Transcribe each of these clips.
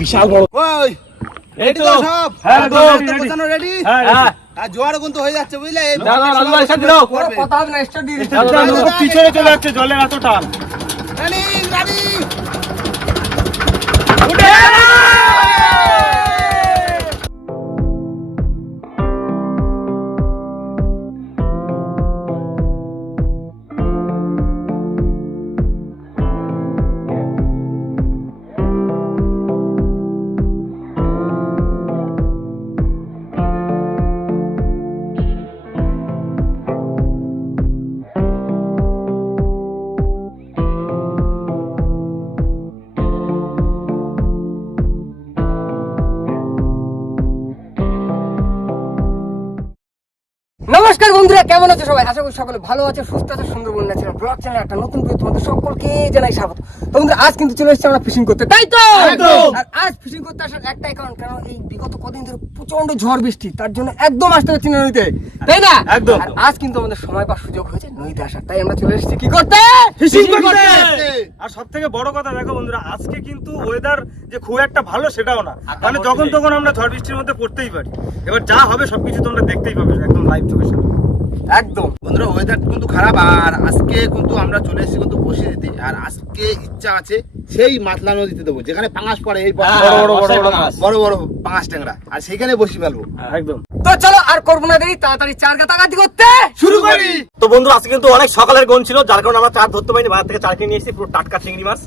বিশাল বড়। ওই রেডি তো সব? হ্যাঁ পৌঁছানো রেডি? হ্যাঁ আর জোয়ার কিন্তু হয়ে যাচ্ছে বুঝলে? কথা হবে না, স্টার্ট দিয়ে দিচ্ছি। পিছনে চলে যাচ্ছে জলের এত টান। রানিং রানি উঠে নমস্কার বন্ধুরা, কেমন আছো সবাই? আশা করি সকলে ভালো আছে, সুস্থ আছে। সুন্দরবন ন্যাচারাল ব্লগ চ্যানেল একটা নতুন ভিডিও তোমাদের সকলকে জানাই স্বাগত। তো বন্ধুরা, আজ কিন্তু চলে এসেছি আমরা ফিশিং করতে, তাই তো? আর আজ ফিশিং করতে আসার একটাই কারণ, কারণ এই বিগত কদিন ধরে প্রচন্ড ঝড় বৃষ্টি, তার জন্য একদম আসতে পারছি না নদীতে, তাই না? একদম। আর আজ কিন্তু আমাদের সময় বা সুযোগ হয়েছে নদীতে আসার, তাই আমরা চলে এসেছি কি করতে? ফিশিং করতে। আর সব থেকে বড় কথা দেখো বন্ধুরা, আজকে কিন্তু ওয়েদার যে খুব একটা ভালো সেটাও না, মানে যখন তখন আমরা ঝড় বৃষ্টির মধ্যে পড়তেই পারি। এবার যা হবে সবকিছু তোমরা দেখতেই পাবে একদম লাইভ চোখের সামনে। একদম বন্ধুরা, ওয়েদার কিন্তু খারাপ আর আজকে কিন্তু আমরা চলে এসেছি কিন্তু বসে দিতে। আর আজকে ইচ্ছা আছে সেই মাতলা নদীতে দেবো, যেখানে পাঙাশ পড়ে, এই বড় বড় পাঙাশ ট্যাংরা, আর সেইখানে বসে ফেলবো একদম। তো চলো আর করবো না দেরি, তাড়াতাড়ি চার গাতাগাতি করতে শুরু করি। তো বন্ধু, আজকে কিন্তু অনেক সকালের গন ছিল, যার কারণে আমরা চার ধরতে পারিনি। বাজার থেকে চার কিনে নিয়ে এসেছি, পুরো টাটকা চিংড়ি মাছ।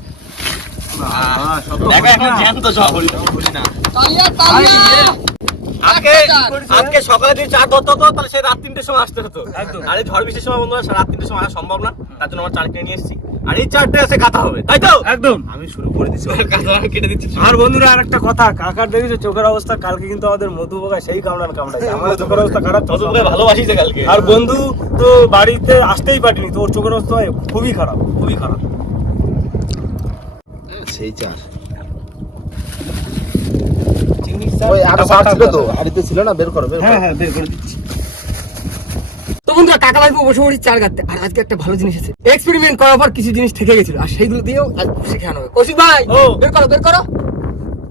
আজকে সকালে যদি চার ধরতে হতো তাহলে সে রাত 3টের সময় আসতে হতো। আর এই ঝড় বৃষ্টির সময় বন্ধুরা রাত 3টের সময় আসা সম্ভব না, তার জন্য আমরা চার কিনে নিয়ে এসেছি। আর এই চারটে আছে কাটা হবে, তাই তো? একদম। আমি শুরু করে দিচ্ছি, কেটে দিচ্ছি। আর বন্ধুরা আর একটা কথা, কাকার দেখেছো চোখের অবস্থা? কালকে কিন্তু আমাদের মধু পোকায় সেই কামড়ায় আমার চোখের অবস্থা খারাপ। ভালোবাসিছে কালকে। আর বন্ধু তো বাড়িতে আসতেই পারিনি, তো ওর চোখের অবস্থা খুবই খারাপ, খুবই খারাপ। সেই চার ওই আরো চার ছিল তো, হাড়িতে ছিল না, বের করো। হ্যাঁ বের করে দিচ্ছি। তো বন্ধুরা, টাকা লাগবে বসে বসে চার গাঁতে। আর আজকে একটা ভালো জিনিস আছে, এক্সপেরিমেন্ট করার পর কিছু জিনিস থেকে গেছিল, আর সেইগুলো দিয়েও আজ শিখে আনা হবে। কৌশিক ভাই, ও। বের করো বের করো।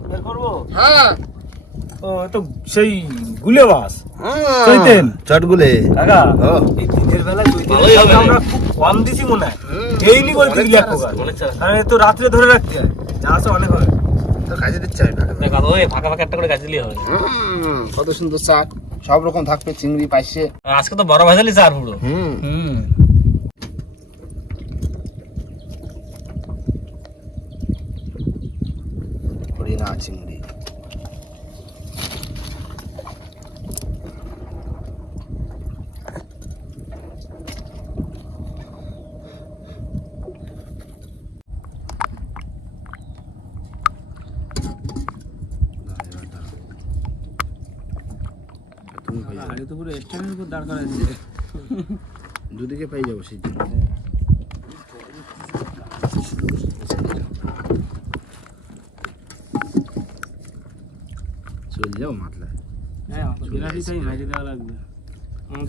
বের করবো? হ্যাঁ ও তো সেই গুলে মাছ চৈতেন চটগুলে কাকা। ও। এই দিনের বেলা চৈতেন আমরা খুব কম দিছি মনে হয়। এইনি বলতে গিয়ে এক প্রকার, কারণ এ তো রাত্রে ধরে রাখতে হয়, যা আছে অনেক হবে। তো কাজে দিচ্ছে কত সুন্দর চার, সব রকম থাকবে, চিংড়ি পাইছে আজকে তো বড় ভাজালি চার পুরো। হরিণা চিংড়ি। দুদিকে পাই যাবো সেই জন্য। চলে যাও মাতলায়।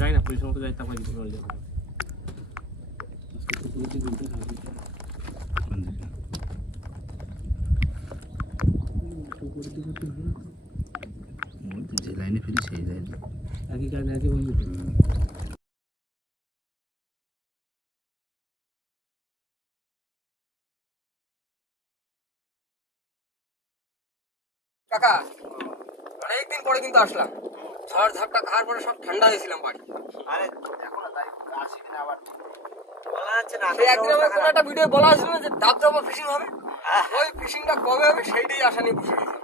যাই না পরিশ্রম যাই, তারপর চলে যাবো। যে লাইনে ফিরি সেই লাইনে একই কাজে একই বন্ধু। কাকা, অনেকদিন পরে কিন্তু আসলাম। ঝড় ঝাপটা খাওয়ার পরে সব ঠান্ডা হয়েছিলাম বাড়ি। আরে দেখো না তাই আসি কিনা আবার বলা যাচ্ছে না। সেই একদিন আমার কোনো একটা ভিডিও বলা হয়েছিল না যে দাবদাবা ফিশিং হবে, ওই ফিশিংটা কবে হবে সেইটাই আশা নিয়ে বসে গেছি।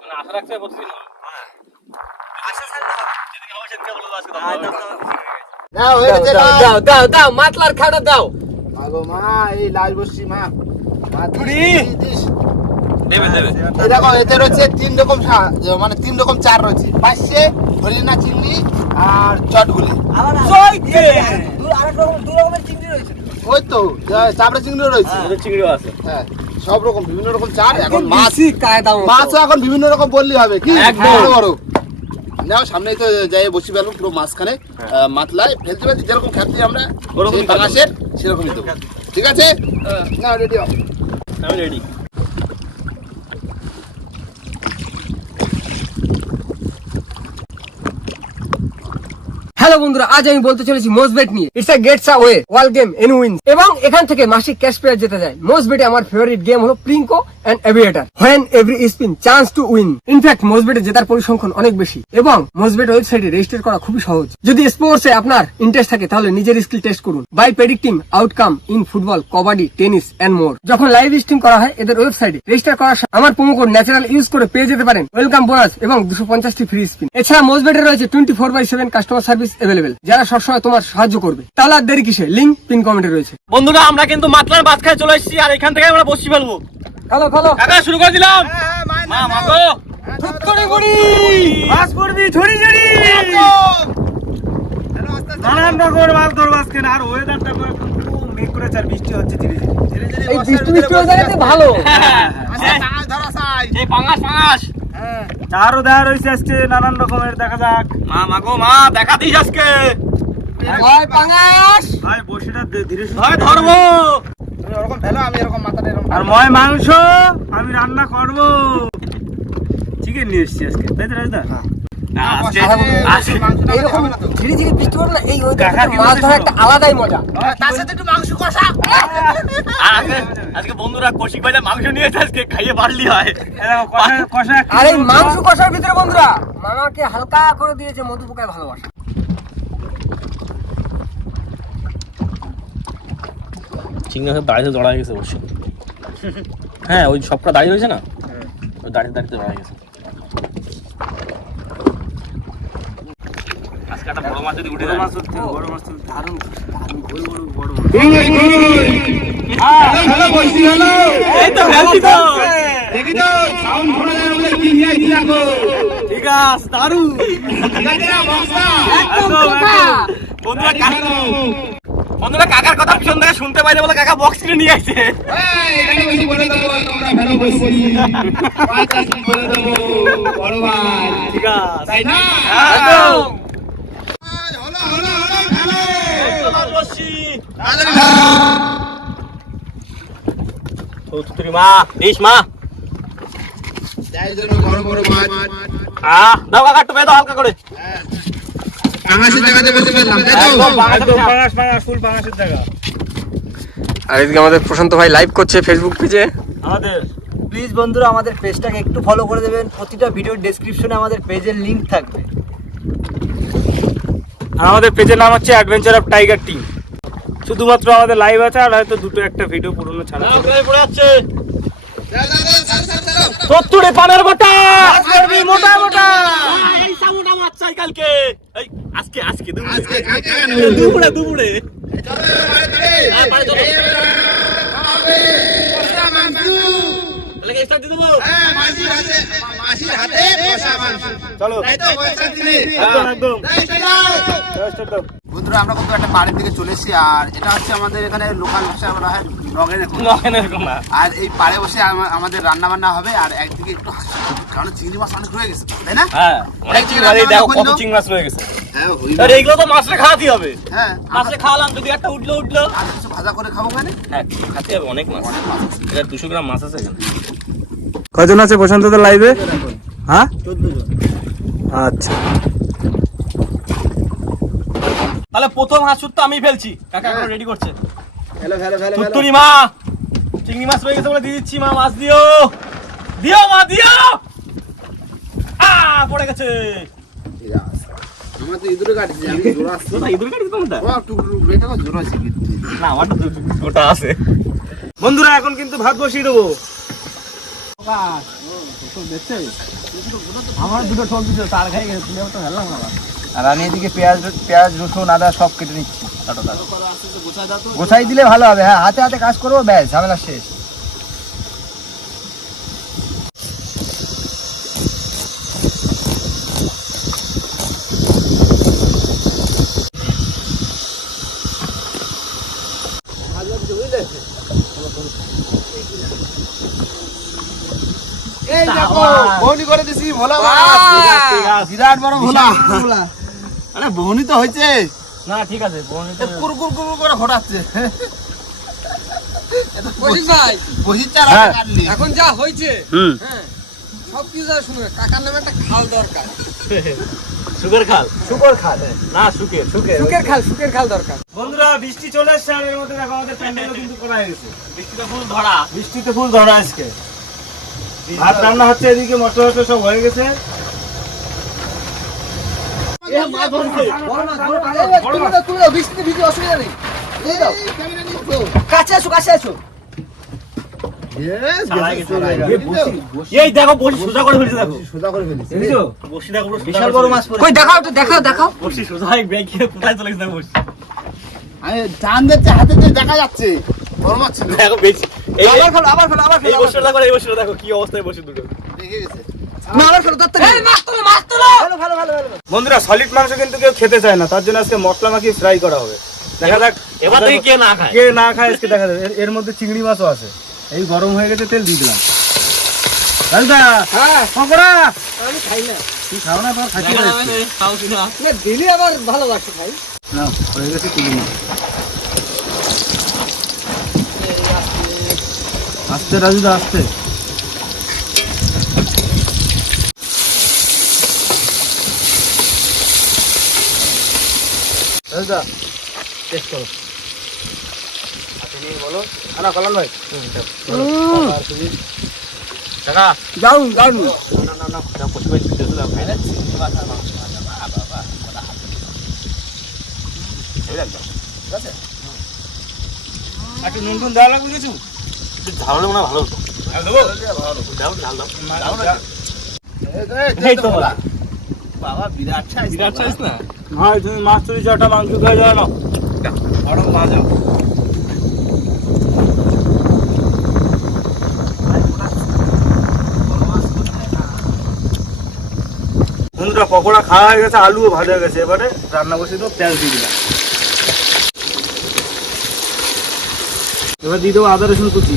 মানে আশা রাখতে হবে প্রতিদিন হবে। আশা ছাড়লে হবে, যেদিকে হবে সেদিকে বলে দাও আজকে দাও হয়ে গেছে দাও দাও দাও দাও, মাতলার খাওয়াটা দাও। আগো মা, এই লাল বসছি মা তুড়ি। দেবে দেবে। এই দেখো এতে রয়েছে তিন রকম মানে তিন রকম চার রয়েছে, পাইছে হরিণা চিংড়ি আর চটগুলি। দু রকমের চিংড়ি রয়েছে। ওই তো চাপড়া চিংড়িও রয়েছে। চিংড়িও আছে। হ্যাঁ, সব রকম বিভিন্ন রকম চার। এখন মাছ কায়দা মাছও এখন বিভিন্ন রকম বললি হবে কি একদম। বড় বড়। নাও সামনেই তো যাই বসি ফেলবো পুরো মাঝখানে, মাতলায় ফেলতে ফেলতে যেরকম খেতে আমরা ওরকমই পাঙাশের সেরকমই দেবো। ঠিক আছে না রেডি হও আমি রেডি। হ্যালো বন্ধুরা, আজ আমি বলতে চলেছি মোস্টবেট নিয়ে। It's a gates way wall game any win, এবং এখান থেকে মাসিক ক্যাশ প্রাইজ জেতা যায়। মোস্টবেটে আমার ফেভারিট গেম হলো Plinko and Aviator. When every spin chance to win. In fact মোস্টবেটে জেতার পরিসংখ্যান অনেক বেশি, এবং মোস্টবেট ওয়েবসাইটে রেজিস্টার করা খুবই সহজ। যদি স্পোর্টসে আপনার ইন্টারেস্ট থাকে তাহলে নিজের স্কিল টেস্ট করুন by predicting outcome in football, kabaddi, tennis and more. যখন লাইভ স্ট্রিম করা হয় এদের ওয়েবসাইটে রেজিস্টার করার সময় আমার প্রোমো কোড ন্যাচারাল ইউজ করে পেয়ে যেতে পারেন ওয়েলকাম বোনাস এবং 250টি ফ্রি স্পিন। এছাড়া মোস্টবেটে রয়েছে 24/7 কাস্টমার সার্ভিস অ্যাভেলেবেল, যারা সবসময় তোমার সাহায্য করবে। তাহলে আর দেরি কিসে, লিংক পিন কমেন্টে রয়েছে। বন্ধুরা আমরা কিন্তু মাতলার ভাত খাই চলে এসেছি, আর এখান থেকে আমরা বসি ফেলবো। খালো খালো কাকা শুরু করে দিলাম। মা মাগো করে করি মাছ পড়বি ঝড়ি ঝড়ি নানান রকমের মাছ ধরবো আজকে। আর ওয়েদারটা খুব মেঘ করেছে আর বৃষ্টি হচ্ছে ধীরে ধীরে। এই বৃষ্টি হয়ে যাবে ভালো। এই পাঙাশ পাঙাশ চারও দেওয়া রয়েছে আজকে নানান রকমের। দেখা যাক। মা মাগো মা দেখা দিস আজকে। ভাই পাঙাশ ভাই বসিটা ধীরে ভাই ধরবো। তুমি এরকম ফেলো, আমি এরকম মাথাটা এরকম আর ময় মাংস আমি রান্না করব। চিকেন নিয়ে এসেছি আজকে, তাই তো রাজদা? এইরকম ধীরে ধীরে বৃষ্টি পড়ে না, এই ওয়েদারে মাছ ধরা একটা আলাদাই মজা। তার সাথে একটু মাংস কষা। আজকে বন্ধুরা কষি ভাজা মাংস নিয়ে এসে আজকে খাইয়ে পারলি হয়। কষা আর এই মাংস কষার ভিতরে বন্ধুরা মামাকে হালকা করে দিয়েছে মধু পোকায় ভালোবাসা। চিংড়ি মাছের দাঁড়িয়ে জড়া গেছে অবশ্য। হ্যাঁ ওই সবটা দাঁড়িয়ে রয়েছে না, ওই দাঁড়িয়ে দাঁড়িয়ে জড়া গেছে। আজকে একটা বড় মাছ যদি উঠে যায়, বড় মাছ দারুণ বড় এই তো ফেলছি তো, দেখি তো সাউন্ড শোনা যায় বলে কি নিয়ে আইছি দেখো। ঠিক আছে দারুণ। বন্ধুরা কাকার কথা পিছন থেকে শুনতে পাইলে বলে কাকা বক্স কিনে নিয়ে আসছে। এখানে বসে বলে দেবো তোমরা ফেলো বসি পাঁচ আসি বলে দেবো বড় ভাই। ঠিক আছে তাই না? একদম। হলো হলো হলো ফেলো। তুই মা দিস মা। যাই জন্য বড় বড় মাছ। দাও কাকা একটু বেদা হালকা করে। পাঙাশের জায়গাতে বসে ফেললাম, তাই তো? একদম পাঙাশ পাঙাশ ফুল পাঙাশের জায়গা। আর এদিকে আমাদের প্রশান্ত ভাই লাইভ করছে ফেসবুক পেজে আমাদের প্লিজ বন্ধুরা আমাদের পেজটাকে একটু ফলো করে দেবেন। প্রতিটা ভিডিওর ডেসক্রিপশনে আমাদের পেজের লিংক থাকবে। আর আমাদের পেজের নাম হচ্ছে অ্যাডভেঞ্চার অফ টাইগার টিম। শুধুমাত্র আমাদের লাইভ আছে, আর হয়তো দুটো একটা ভিডিও পুরনো ছাড়া আছে। পড়ে যাচ্ছে 70 পানের মোটা মোটা মোটা। এই সামুটা মাছ চাই কালকে, এই আজকে আজকে দুপুরে দুপুরে চলো একদম। বন্ধুরা আমরা কিন্তু একটা পাড়ের দিকে চলে এসেছি, আর এটা হচ্ছে আমাদের এখানে লোকাল ভাষা বলা হয় নগেনের কোনা। আর এই পাড়ে বসে আমাদের রান্না বান্না হবে, আর একদিকে একটু হাসি, কারণ চিংড়ি মাছ অনেক রয়ে গেছে, তাই না? হ্যাঁ অনেক চিংড়ি মাছ, দেখো কত চিংড়ি মাছ রয়ে গেছে। হ্যাঁ আর এইগুলো তো মাছটা খাওয়াতেই হবে। হ্যাঁ মাছটা খাওয়ালাম, যদি একটা উঠলো আর কিছু ভাজা করে খাবো ওখানে। হ্যাঁ খাতে হবে, অনেক মাছ। এটা 200 গ্রাম মাছ আছে এখানে। কজন আছে প্রশান্তদের লাইভে? হ্যাঁ 14 জন। আচ্ছা তাহলে প্রথম হাঁসুর তো আমি ফেলছি, কাকা এখন রেডি করছে। ফেলো ফেলো ফেলো ফেলো। তুত্তুরি মা চিংড়ি মাছ রয়ে গেছে বলে দিয়ে দিচ্ছি। মা মাছ দিও দিও মা দিও। পড়ে গেছে। আমার তো ইঁদুরে কাটছে, আমি জোর আসছে না ইঁদুর কাটিস তোমরা? ও টুকরু এটা তো জোর আছে কিন্তু। না আমার তো গোটা আছে। বন্ধুরা এখন কিন্তু ভাত বসিয়ে দেবো। আমার দুটো ঠোক দিল, তার খাই গেছে, তুলে তো হেললাম না। আর আমি এদিকে পেঁয়াজ রসুন আদা সব কেটে নিচ্ছি। গোছাই দিলে ভালো হবে। হ্যাঁ হাতে হাতে কাজ করবো, ব্যাস ঝামেলা শেষ। এই দেখো বউনি করে দিছি ভোলা মাছ, বিরাট বড় ভোলা। আরে বউনি তো হয়েছে না ঠিক আছে কুরকুর কুরকুর করে ফোটাচ্ছে। বসির ভাই বসির চার হ্যাঁ। কাটলি এখন যা হয়েছে হুম হ্যাঁ সব কিছু যা শুনবে কাকার নামে একটা খাল দরকার সুগার খাল শুকর খাল না সুখের সুখের খাল দরকার বন্ধুরা বৃষ্টি চলে এসছে আর এর মধ্যে দেখো আমাদের প্যান্ডেলও কিন্তু করা হয়ে গেছে। বৃষ্টিতে ফুল ধরা বৃষ্টিতে ফুল ধরা আজকে ভাত রান্না হচ্ছে, এদিকে মশলা টসলা সব হয়ে গেছে। বৃষ্টিতে ভিজে অসুবিধা নেই কাছে আসো এই দেখো বসি সোজা করে ফেলছে দেখো সোজা করে ফেলিস দেখছো বসি দেখো পুরো বিশাল বড় মাছ পড়ে কই দেখাও বসি সোজা হয়ে ব্যাগ গিয়ে কোথায় চলে গেছে বসি আমি টান দিচ্ছে হাতে দিয়ে দেখা যাচ্ছে বড় মাছ ছিল দেখো বেশি এই আবার ফেলো এই বসিটা দেখো এই বসিটা দেখো কি অবস্থায় বসি দুটো দেখে গেছে না আবার ফেলো তাড়াতাড়ি এই মাছ তোলো ভালো বন্ধুরা সলিড মাংস কিন্তু কেউ খেতে চায় না, তার জন্য আজকে মশলা মাখিয়ে ফ্রাই করা হবে। দেখা যাক এবার থেকে কে না খায় কে না খায় আজকে দেখা যাবে। এর মধ্যে চিংড়ি মাছও আছে। এই গরম হয়ে গেছে, তেল দিয়ে দিলাম। দাদা হ্যাঁ পকোড়া আমি খাই না তুই খাও না, তোর খাইতে যাচ্ছে খাও কি না না দিলি আবার ভালোবাসে ভাই না, হয়ে গেছে চিংড়ি মাছ। আস্তে রাজুদা আস্তে। রাজুদা টেস্ট করো, হাতে নিয়ে বলো। না কল্যাণ ভাই টাকা দারুন না দাও বসে বসে দিতে দাও খাই না একটু নুন টুন দেওয়া লাগবে কিছু। ঝাল হলে মনে হয় ভালো হতো দাও ঝাল দাও এই তো বলা বাবা বিরাট সাইজ বিরাট সাইজ না ভাই তুমি মাছ তুলি চাটা মাংস খাই যাও না, বড় মাছ যাও বন্ধুরা পকোড়া খাওয়া হয়ে গেছে, আলুও ভাজা হয়ে গেছে। এবারে রান্না বসে তো পেঁয়াজ দিয়ে দিলাম। এবার দিয়ে দেবো আদা রসুন কুচি।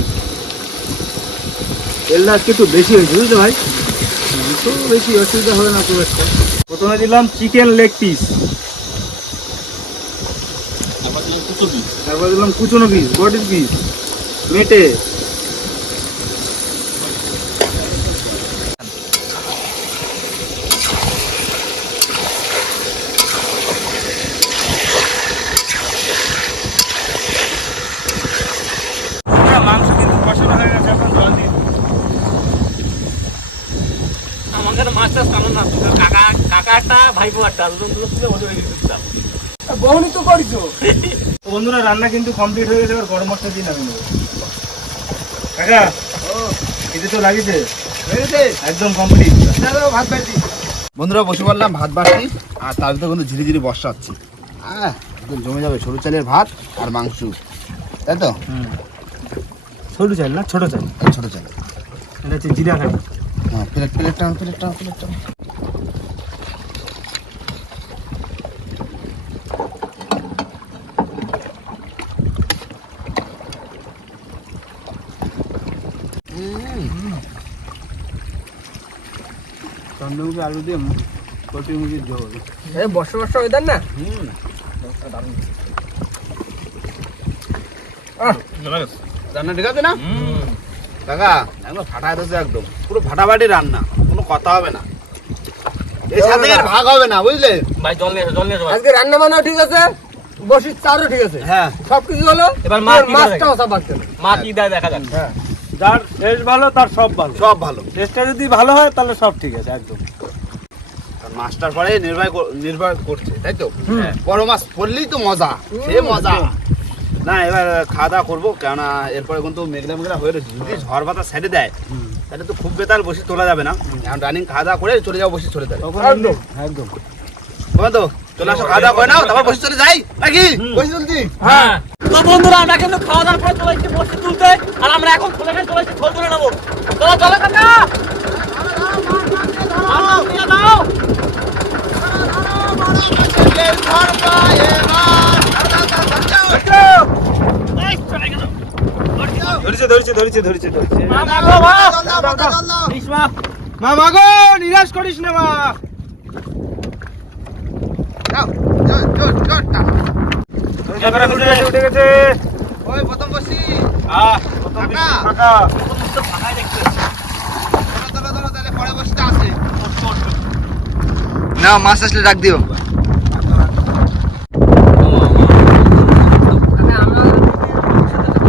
তেলটা আজকে একটু বেশি হয়েছে বুঝলে ভাই, তো বেশি অসুবিধা হবে না খুব একটা। প্রথমে দিলাম চিকেন লেগ পিস, তারপর দিলাম কুচনো পিস, বডির পিস মেটে। মাংস কিন্তু কষানো হয়ে গেছে, এখন জল দিয়ে দিই। আমাদের মাছ চাষ কারণ না কাকা একটা ভাইপো একটা দুজন তুলে বসে গেছে চুপচাপ বহুনি তো করিছো তো বন্ধুরা রান্না কিন্তু কমপ্লিট হয়ে গেছে, এবার গরম মশলা দিয়ে নামিয়ে নেবো। কাকা এতে তো লাগিয়েছে একদম কমপ্লিট। ভাত বাড়ি বন্ধুরা বসে পড়লাম ভাত বাড়ি, আর তার ভিতরে কিন্তু ঝিরিঝিরি বর্ষা হচ্ছে। একদম জমে যাবে সরু চালের ভাত আর মাংস, তাই তো? সরু চাল না ছোট চাল, এই ছোট চাল। এটা হচ্ছে জিরা খাই। হ্যাঁ প্লেটটা চন্দ্রমুখী আলু দিয়ে কচি মুখির ঝোল। এই বর্ষা ওয়েদার না রান্না ঠিক আছে না কাকা? একদম ফাটায় দিচ্ছে, একদম পুরো ফাটাফাটি রান্না, কোনো কথা হবে না। এর সাথে আর ভাগ হবে না বুঝলে? ভাই জল নিয়ে এসো আজকে রান্না বান্নাও ঠিক আছে, বসির চারও ঠিক আছে, হ্যাঁ সবকিছু হলো। এবার মাছ কি মাছটা ওসব বাকি আছে। মা কি দেয় দেখা যাক যার টেস্ট ভালো তার সব ভালো। সব ভালো। টেস্টটা যদি ভালো হয় তাহলে সব ঠিক আছে একদম। মাছটার পরে নির্ভর করছে, তাই তো? বড় মাছ পড়লেই তো মজা, সে মজা না। এবার খাওয়া দাওয়া করবো, কেননা এরপরে কিন্তু মেঘলা হয়ে রয়েছে। যদি ঝড় বাতাস ছেড়ে দেয় তাহলে তো খুব বেতাল বসে তোলা যাবে না। এখন রানিং খাওয়া দাওয়া করে চলে যাবো, বসে চলে যাবে। একদম একদম। তো চলে আসো, খাওয়া দাওয়া করে নাও, তারপর বসে চলে যাই নাকি? বসে চলছি। হ্যাঁ তো বন্ধুরা আমরা কিন্তু খাওয়া দাওয়ার পরে চলে এসেছি বসে তুলতে, আর আমরা এখন খুলে গেছে চলে এসেছি খোল তুলে নেবো। চলো কাকা দাও ধরেছে। মা মাগো মা মাগো নিরাশ করিস না মা। যাও, জোর, জোর, জোর, টানো। ক্যামেরা উঠে গেছে। ওই প্রথম বসি কাকা কাকা প্রথম তো ফাঁকাই দেখতে ধরো তাহলে পরে বসতে আসে না মাছ আসলে ডাক দিও।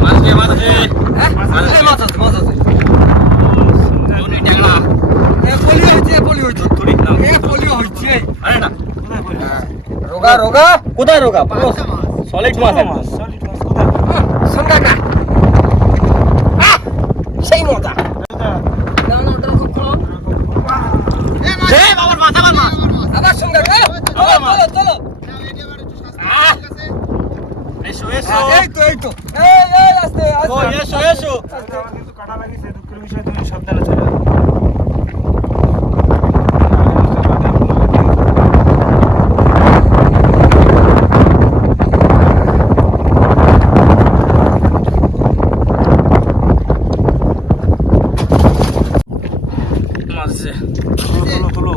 মাছ আছে মাছ আছে দুই ট্যাংরা ধরি না আরে না রোগা রোগা কোথায় রোগা সলিড মাছ একদম। সলিড মাছ কোথায়? সঙ্গা কা সেই মজা না না ওটা খুব ভালো এ বাবার মাছ আমার মাছ আবার সঙ্গা কা চলো এসো এসো এই তো এই আস্তে ও এসো এসো আমার কিন্তু কাটা লাগিয়েছে, দুঃখের বিষয় তুমি সাবধানে চলে যাও। মাছ আছে তোলো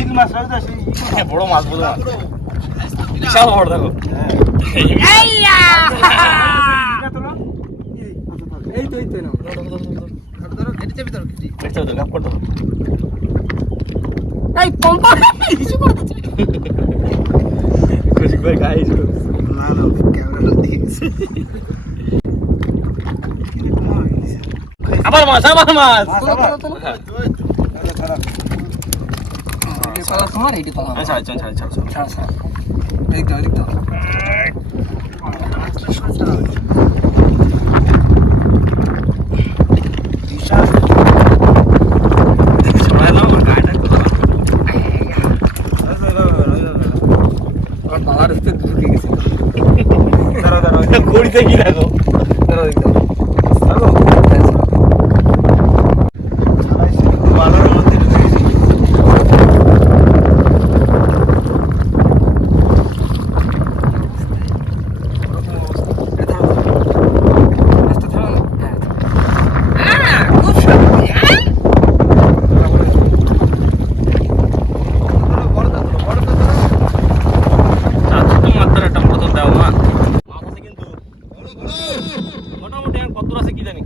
ইল মাছ রাখা সেই বড় মাছ বিশাল বড় দেখো এই তো না দেখছো তো গাপ করতে এই পম্পা কিছু করে দিচ্ছে খুশি করে গাইস না ক্যামেরা দিয়েছে আবার মাছ তোমার এইটি পালা ছাড় ছাড় দেখতে আমার পালার ভিতরে ঢুকে গেছে ঘুরতে কি দেখো দাঁড়াও দেখতে মোটামুটি কত আছে কি জানি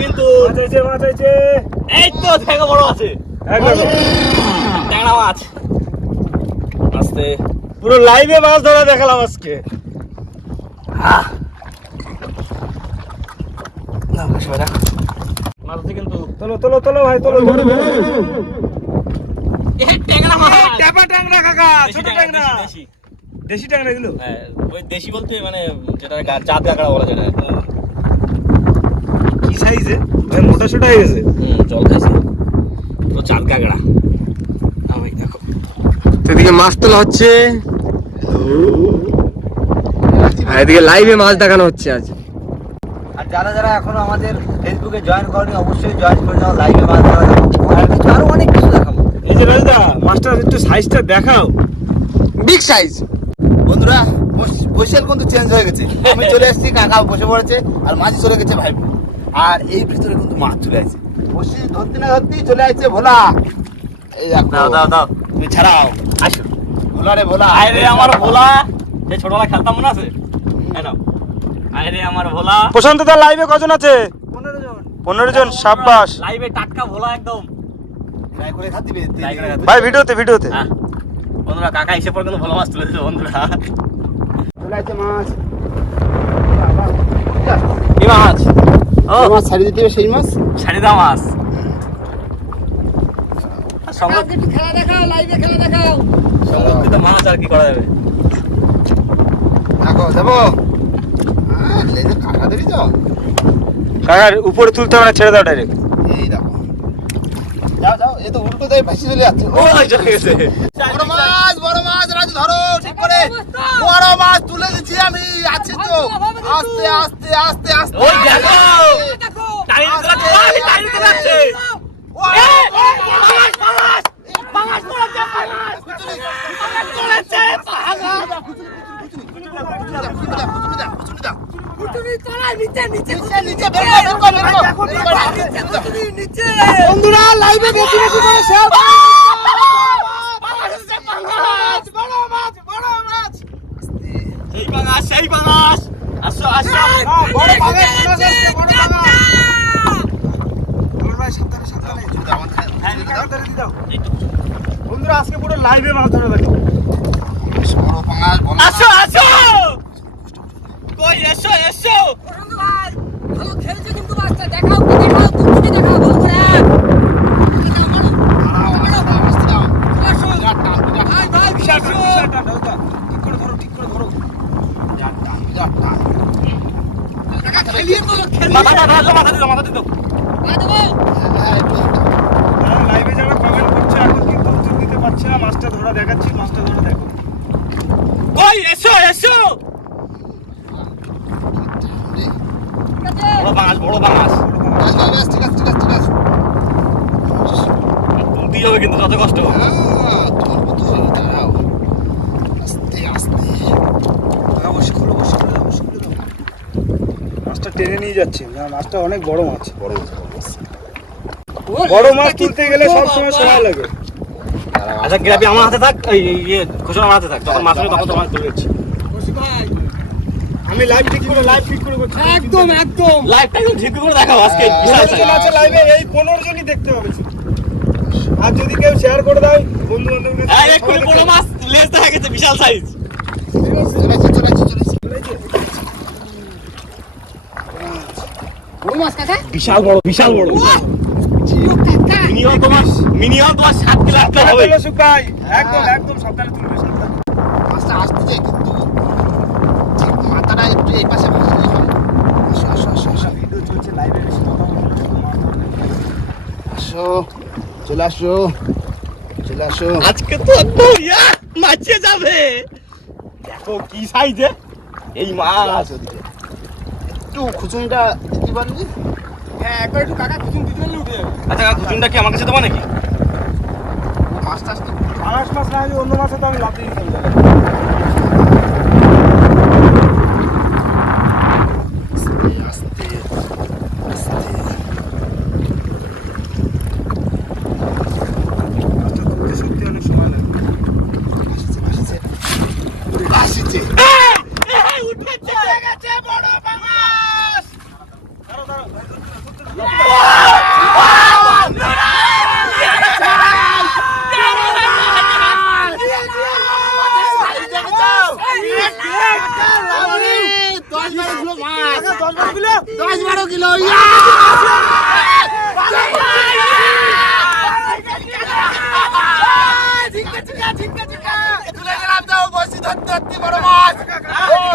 কিন্তু মাছ আছে এই তো দেখো বড় আছে একদম ট্যাংরা মাছ আস্তে পুরো লাইভে মাছ ধরা দেখালাম আজকে। মাছ আছে কিন্তু তোলো ভাই তোলো এই ট্যাংরা মাছ ট্যাপা ট্যাংরা কাকা, দেশি ছোট ট্যাংরা, ট্যাংরা, দেশি দেশি ট্যাংরা এগুলো। হ্যাঁ ওই দেশি বলতে মানে যেটা জাত কাঁকড়া বলা যেটা কি সাইজে ভাই, মোটা সোটা হয়ে গেছে। জল খাইছে তো জাত কাঁকড়া ভাই দেখো এদিকে মাছ তোলা হচ্ছে আর এদিকে লাইভে মাছ দেখানো হচ্ছে আজ। আর যারা যারা এখনো আমাদের ফেসবুকে জয়েন করেনি অবশ্যই জয়েন করে যাও, লাইভে মাছ ধরা দেখাবো আর কিছু আরো অনেক কিছু দেখাবো। এই যে রাজদা মাছটার একটু সাইজটা দেখাও। বিগ সাইজ বন্ধুরা বসেল কিন্তু চেঞ্জ হয়ে গেছে। আমি চলে এসেছি, কাকা বসে পড়েছে আর মাঝি চলে গেছে ভাই। আর এই ভিতরে কিন্তু মাছ চলে আসছে, বসে ধরতে না ধরতেই চলে আসছে ভোলা। এই দেখো, দাও তুমি ছাড়াও, আসো ভোলা রে ভোলা। আরে আমার ভোলা যে ছোটবেলা খেলতাম মনে আছে আরে আমার ভোলা প্রশান্ত দা লাইভে কজন আছে? 15 জন। সাব্বাস লাইভে টাটকা ভোলা একদম ফ্রাই করে খাতে ভাই, ভিডিওতে হ্যাঁ বন্ধুরা কাকা এসে পর কিন্তু ভোলা মাছ তুলে দিল বন্ধুরা চলে আসছে মাছ। কি মাছ ও মাছ ছাড়িয়ে দিতে হবে, সেই মাছ। ছাড়িদা মাছ আর খেলা দেখাও, লাইভে খেলা দেখাও। সংরক্ষিত মাছ আর কি করা যাবে দেখো দেবো লেজে কাটা দেবি তো। কাকার উপরে তুলতে হবে না, ছেড়ে দাও ডাইরেক্ট। এই দেখো, যাও এ তো উল্টো দিয়ে ভাসি চলে যাচ্ছে। ও চলে গেছে বড় মাছ রাজু ধরো ঠিক করে। বড় মাছ তুলে দিচ্ছি আমি, আছি তো। আস্তে আস্তে আস্তে আস্তে ওই দেখো টাইম চলাচ্ছে টাইম চলাচ্ছে দাও বন্ধুরা লাইভে বেশি বেশি করে শেয়ার সেই বাংলাদেশ আসো আসো বন্ধুরা আজকে পুরো লাইভে মাছ ধরে দেখো। আসো আসো কই এসো এসো ভালো খেলছো কিন্তু মাছটা দেখাও তুমি দেখাও ভালো করে ভাই বিশাল টান, ঠিক করে ধরো। মাথা দিতো লাইভে যারা কমেন্ট করছে এখন কিন্তু উত্তর দিতে পারছে না। মাছটা ধরা দেখাচ্ছি, মাছটা ধরা দেখো। কই এসো এসো বড় বাংলাদেশ তুলতেই হবে কিন্তু যত কষ্ট হোক। মাছটা টেনে নিয়ে যাচ্ছে না, মাছটা অনেক বড় মাছ। বড় মাছ তুলতে গেলে সবসময় সময় লাগে। আচ্ছা গ্রাবি আমার হাতে থাক, এই খুশি আমার হাতে থাক, যখন মাছ হবে তখন তোমার তুলে দিচ্ছি। আমি লাইভ ঠিক করে করছি। একদম লাইভটা একটু ঠিক করে দেখাও আজকে বিশাল জন আছে লাইভে, এই 15 জনই দেখতে হবে। আর যদি কেউ শেয়ার করে দাও বন্ধু বান্ধবদের এই এক্ষুনি বড় মাছ লেজ দেখা গেছে বিশাল সাইজ। বড় মাছ কাকা বিশাল বড় জিও কাকা মিনিমাম তোমার 7 কিলো আটটা হবে। শুকাই একদম সাবধানে তুলবে, সাবধানে। মাছটা আসতেছে কিন্তু ঠিক মাথাটা একটু এই পাশে ভাসলে হয়। আসো ভিডিও চলছে লাইভে, বেশি কথা বলবো না, শুধু মাছ ধরবে। চলে আসো আজকে তো একদম মাছে যাবে। দেখো কি সাইজে এই মাছ। একটু খুচুনটা দিতে পারলি? হ্যাঁ একবার একটু কাকা কিছু দিতে পারলে উঠে যাবে আচ্ছা খুচুনটা কি আমার কাছে দেবো নাকি? মাছটা আসতে পাঙাশ মাছ না হলে অন্য মাছে তো আমি লাভ দিয়ে দিতাম। মাছটা তুলতে সত্যি অনেক সময় লাগে। আসছে দশ বারো কিলো তুলে গেলাম তো বসি ধরতে বড় মাছ।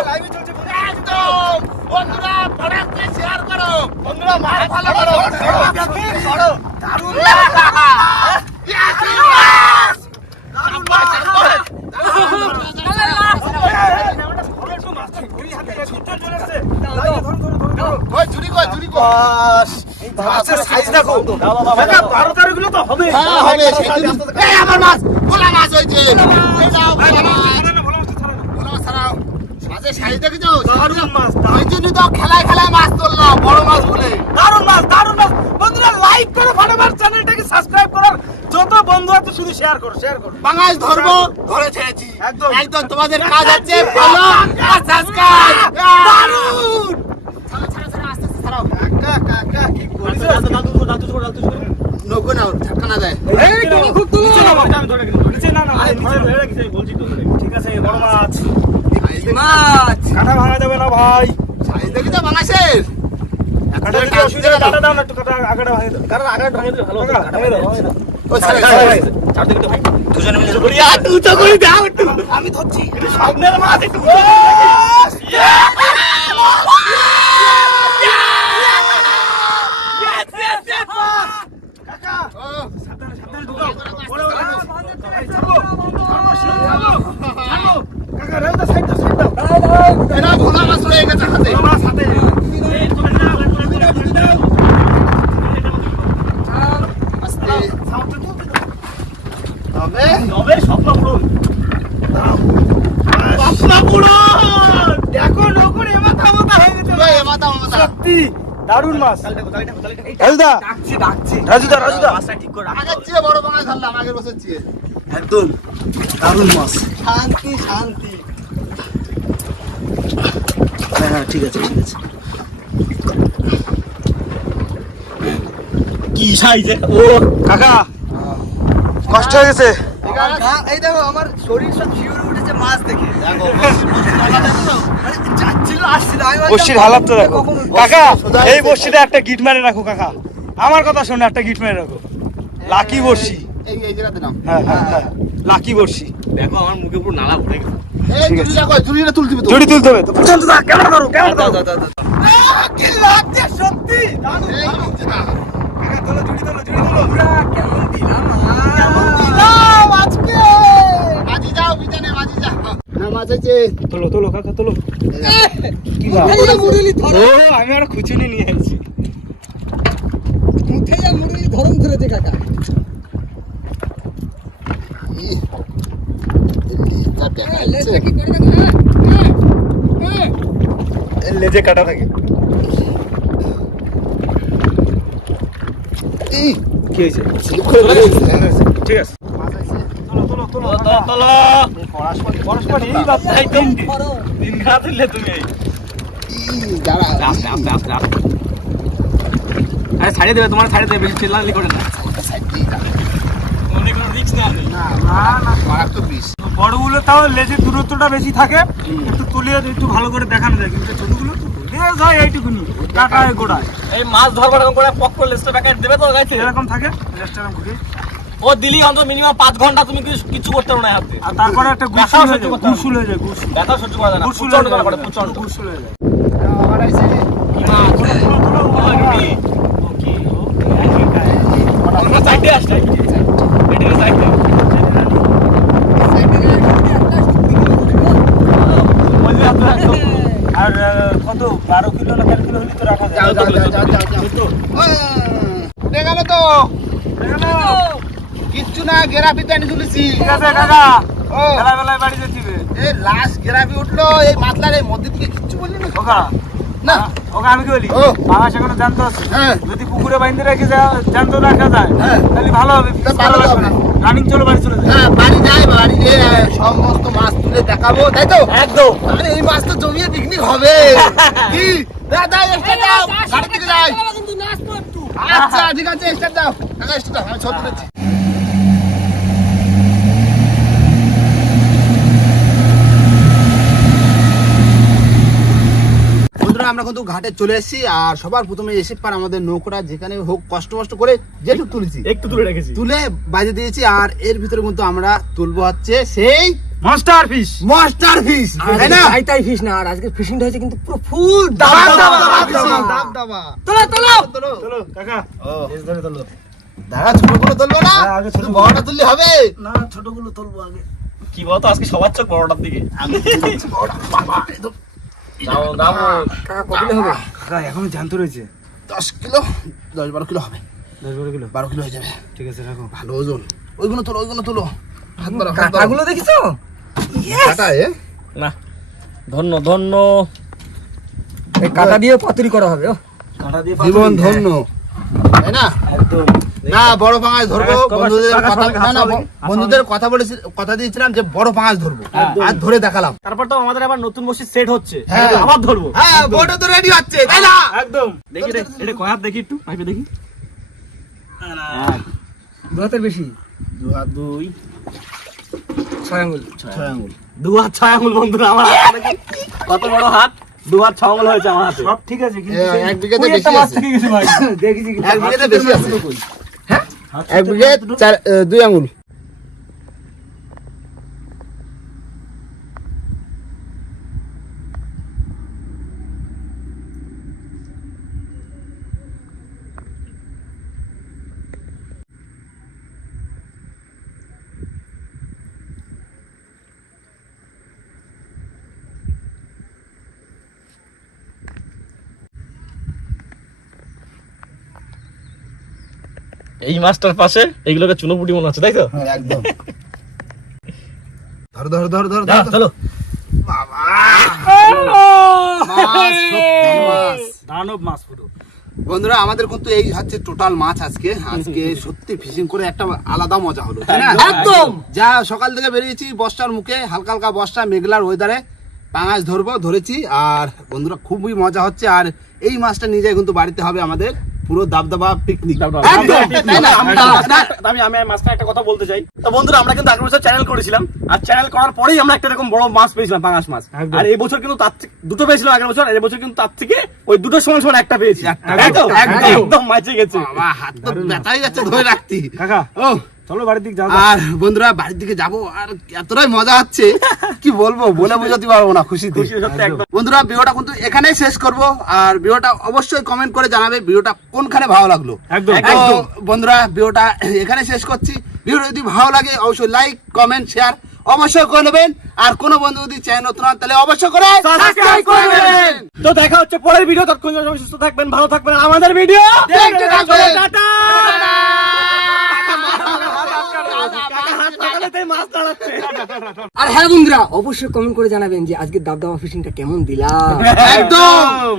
লাইভে চলছে একদম বন্ধুরা প্রোডাক্টে শেয়ার করো, বন্ধুরা মাছ ভালো করো। দারুণ মাছের সাইজ দেখো, 12-13 কিলো তো হবে। হ্যাঁ হবে। এই আমার মাছ, ভোলা মাছ হয়েছে। এই যাও, ভোলা মাছ। ভোলা মাছ ছাড়াও। মাছের সাইজ দেখেছো? দারুণ মাছ, ওই জন্যই তো খেলায় মাছ ধরলাম, বড় মাছ বলে। দারুণ মাছ। বন্ধুরা লাইক করো, ফাটাফাট চ্যানেলটাকে সাবস্ক্রাইব করো, যত বন্ধু আছে শুধু শেয়ার করো। বাঙাল ধরবো, ধরে ছেড়েছি। একদম। একদম তোমাদের কাজ হচ্ছে ফলো আর সাবস্ক্রাইব। দারুণ। ছাড়ো, আস্তে আস্তে ছাড়াও। কাকা কি করেছো? নৌকো নাও, ধাক্কা না দেয়। এই তুমি খুব তুলো নিচে না ঠিক আছে, বড় মাছ। মাছ কাঁটা ভাঙা যাবে না ভাই। সাইজ দেখেছো বাংলাদেশের? কাঁটা যদি অসুবিধা হয়, কাঁটা দাও না, একটু কাঁটা আগাটা ভাঙে দাও। ভাঙে দাও। ও ছাড়ো। দুজনে মিলে করি আর দুটো করে দাও একটু। আমি ধরছি একটু সামনের মাছ একটু। কাকা রেল দা, সাইড দাও। এরা ভোলা মাছ রয়ে গেছে হাতে। মাছ হাতে। আস্তে। তবে তবে স্বপ্ন পূরণ। বাপনা পুরো দেখো নৌকর এ মাথা এই মাথা মাথা সত্যি দারুণ মাছ। রাজুদা মাছটা ঠিক করে রাখতে আগের হবে। চেয়ে বড় পাঙাশ ধরলাম আগের বছর চেয়ে। একদম দারুণ মাছ। শান্তি শান্তি। হ্যাঁ ঠিক আছে ঠিক আছে। কি সাইজে ও কাকা কষ্ট হয়ে গেছে। এই দেখো আমার শরীর সব শিউরে উঠেছে মাছ দেখে। দেখো বসির লাগা দেখো তো। আরে যাচ্ছিল আসছিল আমি ভাবলাম বর্ষির হালাত তো দেখো কখন উঠবে। কাকা। সোজা এই হয়েছে। বর্ষিটা একটা গিট মেরে রাখো কাকা, আমার কথা শোনো, একটা গিট মেরে রাখো। লাকি বর্ষি, এই যেটাতে নাও। হ্যাঁ হ্যাঁ হ্যাঁ লাকি বর্ষি। দেখো আমার মুখে পুরো নালা ভরে গেছে। এই জুড়িটা কই জুড়িটা তুলতে হবে তো। জড়ি তুলতে হবে তো। পর্যন্ত দা কেমন করো কেমন করো। কি লাগছে সত্যি। এই যা। কাকা তোলো জড়ি তোলো জড়ি তোলো। কেমন দিলাম আজকে। মাঝি যাও বিতানে মাঝি যাও। না মাছ আছে। তোলো তোলো কাকা তোলো। কি মুঠে মুরলি ও ধরো। আমি আর খুঁজুনি নিয়ে আসছি। মুঠে মুরলি ধরন ধরেছে কাকা। তা দেখা যাচ্ছে। লেজটা কি করে দেখো। এর লেজে কাটা থাকে। এই কি হয়েছে? স্লিপ করে গেছে। ঠিক আছে তোলো তোলো তোলো তোলো তোলো পরস্পর এই বাচ্চা একদম ধরো। তিন ঘা তুললে তুমি এই যারা আস্তে আস্তে আস্তে আস্তে। আরে ছাড়িয়ে দেবে, তোমার ছাড়িয়ে দেবে, বেশি চিল্লালি করে না। মনে কোনো রিস্ক না আছে। না না মারাত্মক বিষ। বড়গুলো তাও লেজের দূরত্বটা বেশি থাকে, একটু তুলিয়ে একটু ভালো করে দেখানো যায়, কিন্তু ছোটগুলো তো লেজ হয় এইটুকুনি কাটায় গোড়ায় এই মাছ ধরবার এরকম করে পক করে লেস্টার প্যাকেট দেবে তো গাইছে। এরকম থাকে লেজটা এরকম ঘুরে। ও দিলি অন্তত মিনিমাম 5 ঘন্টা তুমি কিছু করতে পারো না হাতে। আর তারপরে একটা ব্যথাও গুসুল হয়ে সহ্য যায়, করতে হবে। গুসুল হয়ে যায়, গুসুল ব্যথা সহ্য করা যায় না। গুসুল প্রচন্ড ব্যথা করে, প্রচন্ড। গুসুল হয়ে যায়। আবার আইছে। কি মাছ? ও, রুটি। ওকে, আমরা সাইডে আসছি, এদিকে সাইডে। ওই যে আপনারা একদম আর কত 12 কিলো না 13 কিলো হলে তো রাখা যায়। যাও যাও যাও যাও যাও। উঠে গেল তো। কিচ্ছু না গেরাপি টানি তুলেছি। ঠিক আছে কাকা, ও বেলায় বেলায় বাড়ি যেতে হবে। এই লাস্ট গেরাপি উঠলো এই মাতলার এই মধ্যে থেকে কিচ্ছু বললি না। ওকা না ওকে আমি কি বলি, ও। বাংলা সেখানে জানতে আছে, হ্যাঁ যদি পুকুরে বাইন্ধে রেখে জানতে রাখা যায় হ্যাঁ। তাহলে ভালো হবে, তা ভালো হবে। রানিং চলো বাড়ি চলে যায়। হ্যাঁ বাড়ি যাই বাড়ি গিয়ে সমস্ত মাছ তুলে দেখাবো তাই তো। একদম। আরে এই মাছ তো জমিয়ে পিকনিক হবে কি দাদা এক্সট্রা দাও গাড়ি থেকে যাই। কিন্তু নাচতো একটু। আচ্ছা ঠিক আছে এক্সট্রা দাও টাকা এক্সট্রা দাও আমি ছবি তুলেছি। বন্ধুরা আমরা কিন্তু ঘাটে চলে এসেছি আর সবার প্রথমে এসে পার আমাদের নৌকোটা যেখানে হোক কষ্ট মষ্ট করে যেটুকু তুলেছি একটু তুলে রেখেছি। তুলে বাজে দিয়েছি আর এর ভিতরে কিন্তু আমরা তুলবো হচ্ছে সেই মাস্টার ফিশ। মাস্টার ফিশ তাই না। তাই ফিশ না, আর আজকে ফিশিংটা হয়েছে কিন্তু পুরো ফুল দাবা, দাবা দাবা, দাবা দাবা, দাবা। দাবা। তোলো তোলো। তোলো। চলো কাকা, ও, লেজ ধরে তোলো। দাঁড়া ছোট করে তুলবো না হ্যাঁ, আগে ছোট শুধু বড়টা তুললে হবে। না ছোটগুলো তুলবো আগে। কি বলতো আজকে সবার চোখ বড়টার দিকে। বাবা, একদম দাও দাও। কাকা কতদিন হবে? কাকা এখনো জানতে রয়েছে 10 কিলো 10-12 কিলো হবে। 10-12 কিলো। 12 কিলো হয়ে যাবে। ঠিক আছে রাখো। ভালো ওজন। ওইগুলো তোলো হাত বাড়াও হাত বাড়াও। কাকাগুলো দেখিছো? কাটা এ না ধন্য ধন্য। এই কাটা দিয়ে পাতুরি করা হবে। ও কাঁটা দিয়ে জীবন ধন্য তাই না। একদম। না বড় পাঙাশ ধরবো কাকা, বন্ধুদের কাকা, কথা সবাইকে হাত না না সবাইকে। বন্ধুদের কথা দিয়েছিলাম যে বড় পাঙাশ ধরবো আর ধরে দেখালাম। তারপর তো আমাদের আবার নতুন বসি সেট হচ্ছে। হ্যাঁ। আবার ধরবো। হ্যাঁ বড় তো রেডি হচ্ছে তাই না। একদম। দেখি রে, এটা কয় হাত দেখি একটু ভাইবে দেখি। দু হাতের বেশি। 2 হাত 2 6 আঙ্গুল। 6 আঙ্গুল 2 হাত 6 আঙুল বন্ধুরা আমার হাতে দেখি। কত বড় হাত, 2 হাত 6 আঙুল হয়েছে আমার হাতে। সব ঠিক আছে কিন্তু এ, এক বিঘাতে ওই একটা বেশি মাছ আছে। থেকে গেছে ভাই। দেখেছি কিন্তু এক বিঘাতে বেশি আছে। হ্যাঁ? এক বিঘে 2 আঙ্গুল। এই মাছটার পাশে এইগুলোকে চুনোপুটি মনে হচ্ছে, তাই তো? একদম ধর ধর ধর ধর চলো। বাবা সত্যি মাছ। দানব মাছ পুরো। বন্ধুরা আমাদের কিন্তু এই হচ্ছে টোটাল মাছ আজকে সত্যি ফিশিং করে একটা আলাদা মজা হলো তাই না? একদম। যা সকাল থেকে বেরিয়েছি বর্ষার মুখে হালকা হালকা বর্ষা মেঘলার ওয়েদারে পাঙাশ ধরেছি আর বন্ধুরা খুবই মজা হচ্ছে আর এই মাছটা নিয়ে যায় কিন্তু বাড়িতে হবে আমাদের পুরো দাবদাবা পিকনিক। আমি মাছটা একটা কথা বলতে চাই। তো বন্ধুরা আমরা কিন্তু আগের বছর চ্যানেল করেছিলাম আর চ্যানেল করার পরেই আমরা একটা এরকম বড় মাছ পেয়েছিলাম, পাঙাশ মাছ। একদম। আর এই বছর কিন্তু তার থেকে দুটো পেয়েছিলাম আগের বছর, আর এই বছর কিন্তু তার থেকে ওই দুটোর সমান সমান একটা পেয়েছি। তাই তো? একদম মাছে গেছে। বাবা হাত তো ব্যথাই যাচ্ছে ধরে রাখতি। কাকা ও চলো বাড়ির দিক যাও। আর বন্ধুরা বাড়ির দিকে যাবো আর এতটাই মজা হচ্ছে কি বলবো বলে বোঝাতে পারবো না খুশিতে। খুশি সত্যি একদম। বন্ধুরা ভিডিওটা কিন্তু এখানেই শেষ করব আর ভিডিওটা অবশ্যই কমেন্ট করে জানাবে ভিডিওটা কোনখানে ভালো লাগলো। একদম, তো বন্ধুরা ভিডিওটা এখানে শেষ করছি। ভিডিও যদি ভালো লাগে অবশ্যই লাইক কমেন্ট শেয়ার অবশ্যই করে নেবেন আর কোনো বন্ধু যদি চ্যানেল নতুন হন তাহলে অবশ্যই করে সাবস্ক্রাইব করে নেবেন। তো দেখা হচ্ছে পরের ভিডিও, ততক্ষণ সবাই সুস্থ থাকবেন, ভালো থাকবেন, আর আমাদের ভিডিও দেখতে থাকবেন। টাটা। হাত লাগালেই মাছ দাঁড়াচ্ছে। আর হ্যাঁ বন্ধুরা অবশ্যই কমেন্ট করে জানাবেন যে আজকে দাবদাবা ফিশিংটা কেমন দিলাম। একদম।